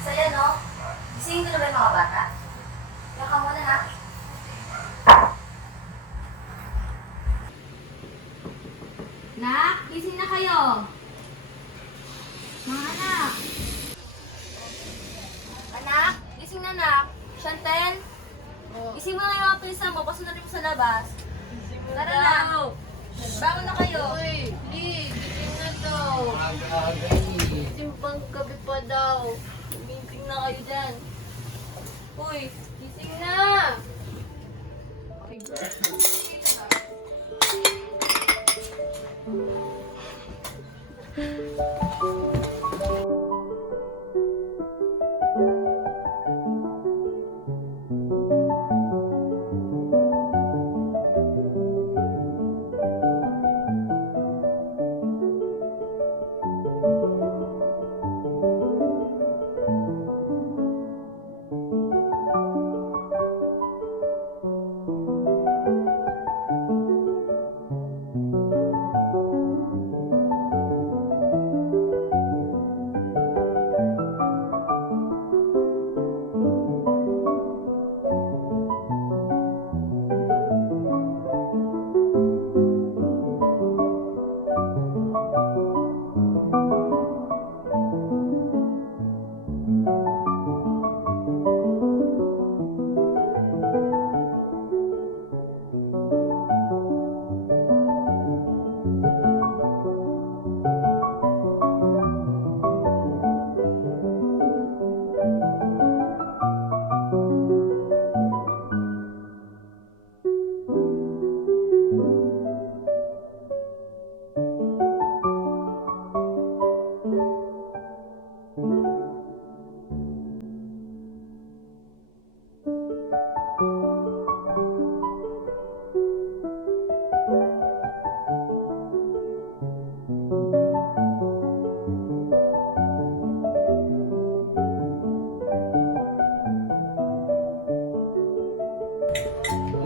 Saya, no? Gisingin ko na ba yung mga bata? Yaka muna, ha? Nak, gising na kayo. Mga anak. Anak, gising na, nak. Chantel, gising mo na yung mga pinsan mo. Pasunod rin mo sa labas. Tara na. Bangon na kayo. Uy, Lee, gising na daw. Simpang gabi pa daw. Gising na kayo dyan. Uy, gising na.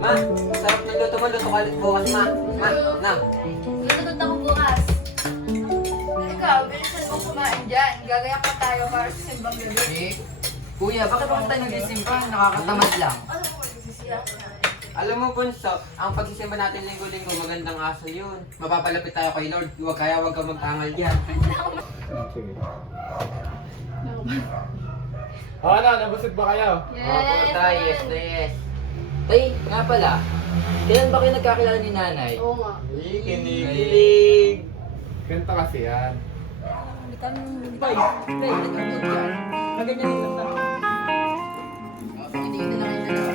Ma, sarap ng luto mo. Luto ka ulit bukas, ma. Ma, na. Lulutod ako bukas. Ikaw, bilisan mo kumain dyan. Gagayak pa tayo para sa simbang gabi. Kuya, bakit bakit tayo nagsisimpa? Nakakatamad lang. Ano po magsisisiyak na? Alam mo, Bunso, ang pagsisimba natin linggo-linggo, magandang aso yun. Mapapalapit tayo kay Lord. Huwag kang magtangal dyan. Ano, nabusog ba kayo? Opo, tay. Yes. Tay, nga pala. Kailan ba kayo nagkakilala ni nanay? Oo nga. Kinikilig. Ganito kasi yan. Hindi kami bay. Bay, nagkakot dyan. Maganyan lang lang. Hindi na kayo dalawa.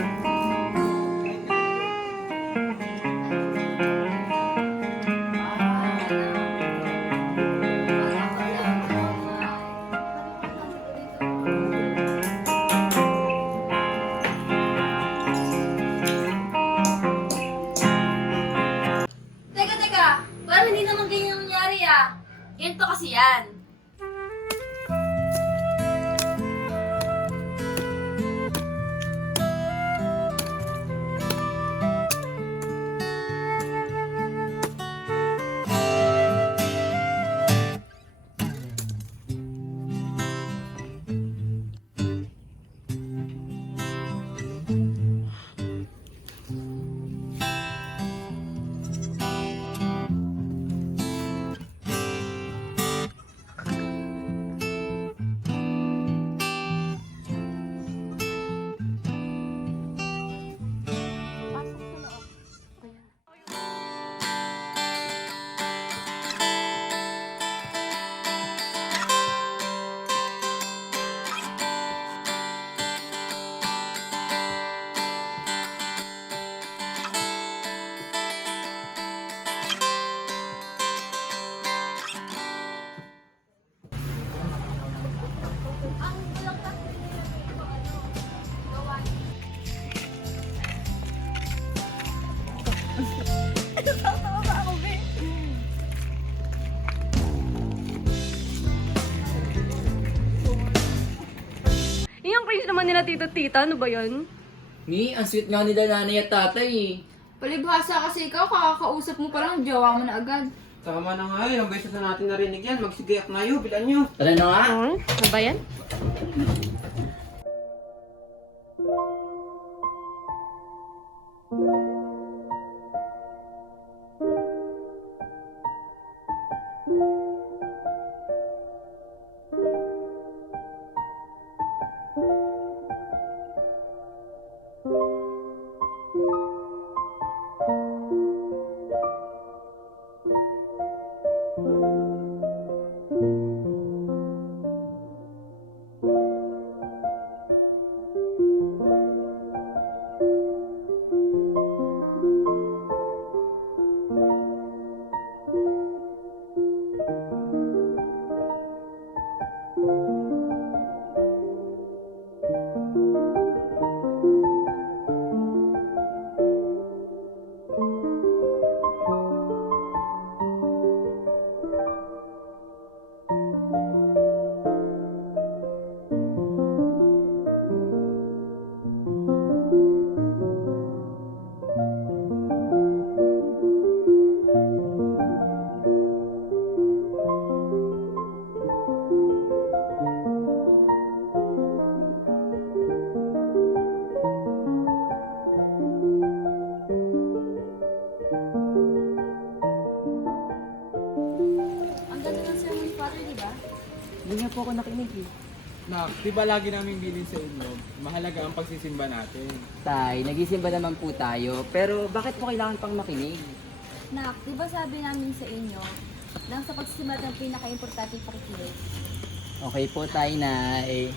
Teka. Parang hindi naman ganyan nangyari, ah. Ganito kasi yan. naman nila tito tita. Ano ba yan? Mi, ang sweet nga nila nanay at tatay eh. Palibhasa kasi ikaw, kakakausap mo pa lang, jowa mo na agad. Tama na nga ilang beses na natin narinig yan. Magsigayak na yun, bilan nyo. Tara na nga. Ano ba yan? Ang ganda ng ceremony, Father, di ba? Hindi nga po ako nakinig eh. Nak, di ba lagi namin bilin sa inyo, mahalaga ang pagsisimba natin. Tay, nagisimba naman po tayo. Pero bakit po kailangan pang makinig? Nak, di ba sabi namin sa inyo, nang sa pagsisimba ng pinaka-importante pakikinig? Okay po tay na eh.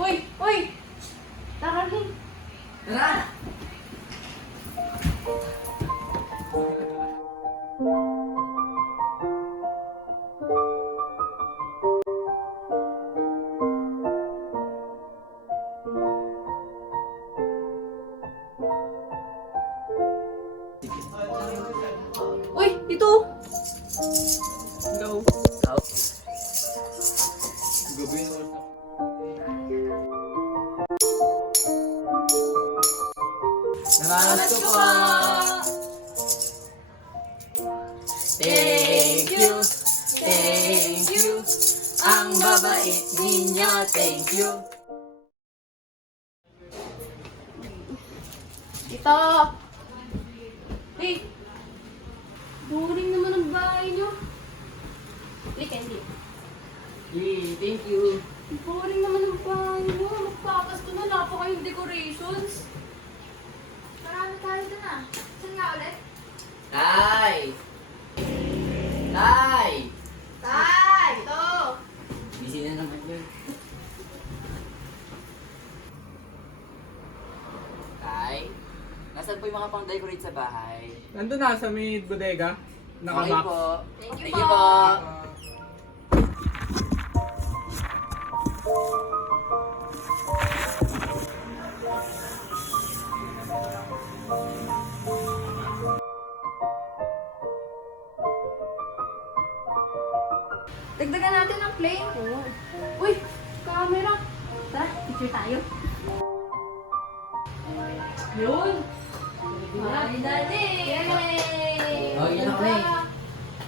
Uy! Uy! Tara rin. Tara! Uy, ito! Hello. Gabi na Namamas ko po! Thank you! Thank you! Ang babait ninyo! Thank you! Tita! Hey! Boring naman ang bahay niyo. Lika, hindi. Yay, thank you! Boring naman ang bahay niyo. Magpapasko na, wala pa kayong decorations. Marami tayo dun ah. Saan nga ulit? Tay! Tay! Tay! Ito! Busy na naman yun. Tay? Nasaan po yung mga pang-decorate sa bahay? Nandun na sa may bodega. Okay Nakabox. po. Thank you po. Dagdagan natin ang plane. Uy! Camera! Tara, picture tayo. Yun! Ay, dali! Yay! Oh, yun ako na eh.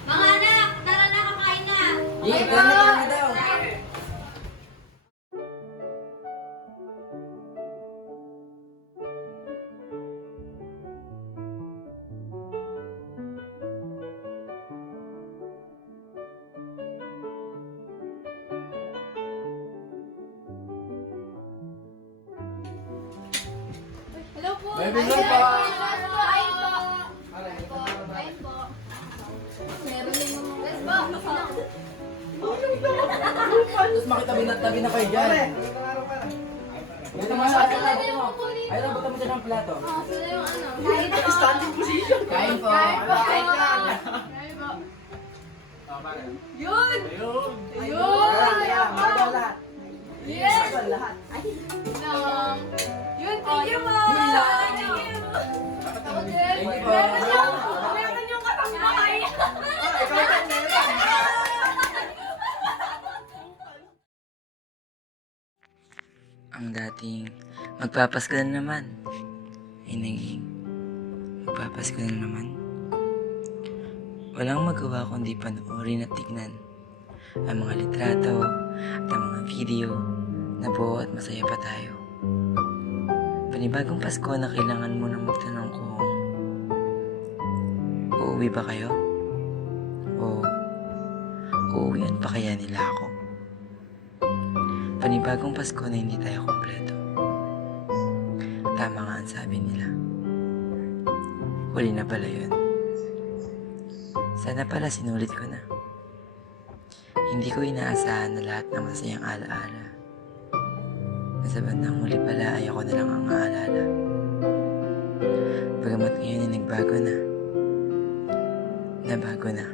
Mga anak, tara na, kakain na! Yay, kami daw. Kain po. Meron din naman. Let's go. Tapos makitabi na kayo dyan. Ito mga sa Talaga yung upo dito. Ay, nabutan mo dyan ng plato. Sila yung ano. Kain po. Kain po. Kain po. Yun! Yes! Yun, thank you po! Thank you! Ako din. Meron yung katambay! Ang dating magpapasko na naman ay naging magpapasko na naman. Walang magawa kundi panoorin at tignan ang mga litrato at ang mga video na buo at masaya pa tayo. Panibagong Pasko na kailangan mo nang magtanong kung uuwi ba kayo? O uuwian pa kaya nila ako? Panibagong Pasko na hindi tayo kompleto. Tama nga ang sabi nila. Huli na pala yun. Sana pala sinulit ko na. Hindi ko inaasahan na lahat ng masayang alaala. Na sa bandang huli pala ay ako na lang ang aalala. Bagamat ngayon ay nagbago na. Nabago na.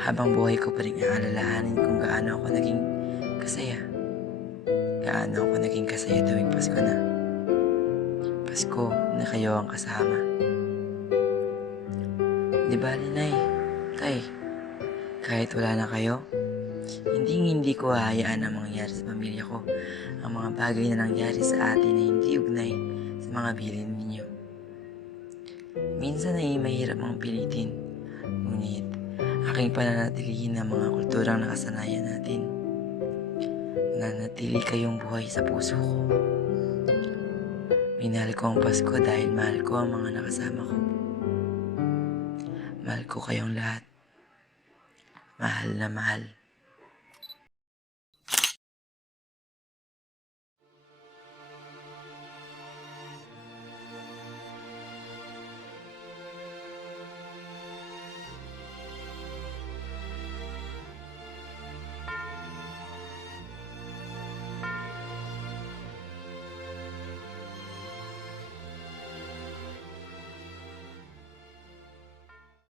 Habang buhay ko pa rin aalalahanin kung gaano ako naging kasaya. Gaano ako naging kasaya tuwing Pasko na. Pasko na kayo ang kasama. Di ba, Linay? Tay, kahit wala na kayo, hindi ko hahayaan ang mangyari sa pamilya ko. Ang mga bagay na nangyari sa atin na hindi ugnay sa mga bilin ninyo. Minsan ay mahirap ang pilitin. Ngunit, aking pananatilihin ang mga kulturang nakasanayan natin. Nanatili kayong buhay sa puso ko. Minahal ko ang Pasko dahil mahal ko ang mga nakasama ko. Mahal ko kayong lahat. Mahal na mahal.